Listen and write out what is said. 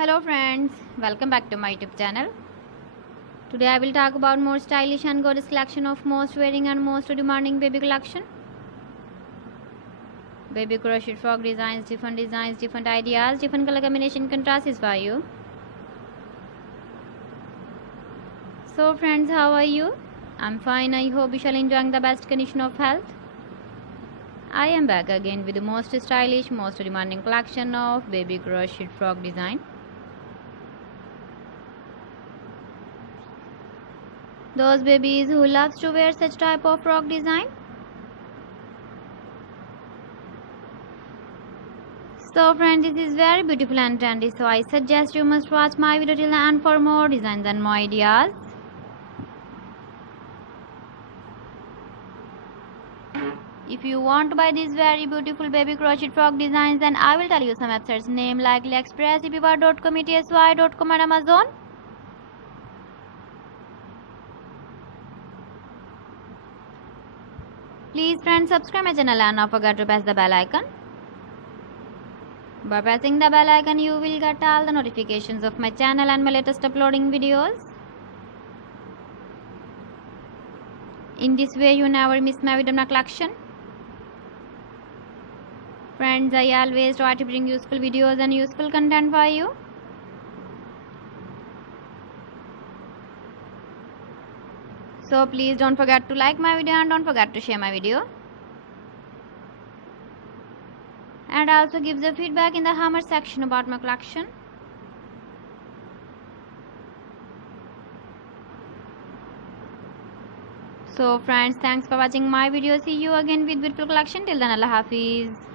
Hello friends, welcome back to my YouTube channel. Today I will talk about more stylish and gorgeous collection of most wearing and most demanding baby collection. Baby crochet frog designs, different ideas, different color combination contrasts for you. So friends, how are you? I'm fine. I hope you shall enjoying the best condition of health. I am back again with the most stylish, most demanding collection of baby crochet frog design. Those babies who loves to wear such type of frog design. So friends, this is very beautiful and trendy, so I suggest you must watch my video till the end for more designs and more ideas. If you want to buy these very beautiful baby crochet frog designs, then I will tell you some websites name like AliExpress, eBay.com, ETSY.com and Amazon. Please friends, subscribe my channel and not forget to press the bell icon. By pressing the bell icon, you will get all the notifications of my channel and my latest uploading videos. In this way, you never miss my video collection. Friends, I always try to bring useful videos and useful content for you. So please don't forget to like my video and don't forget to share my video. And also give the feedback in the comment section about my collection. So friends, thanks for watching my video. See you again with beautiful collection. Till then, Allah Hafiz.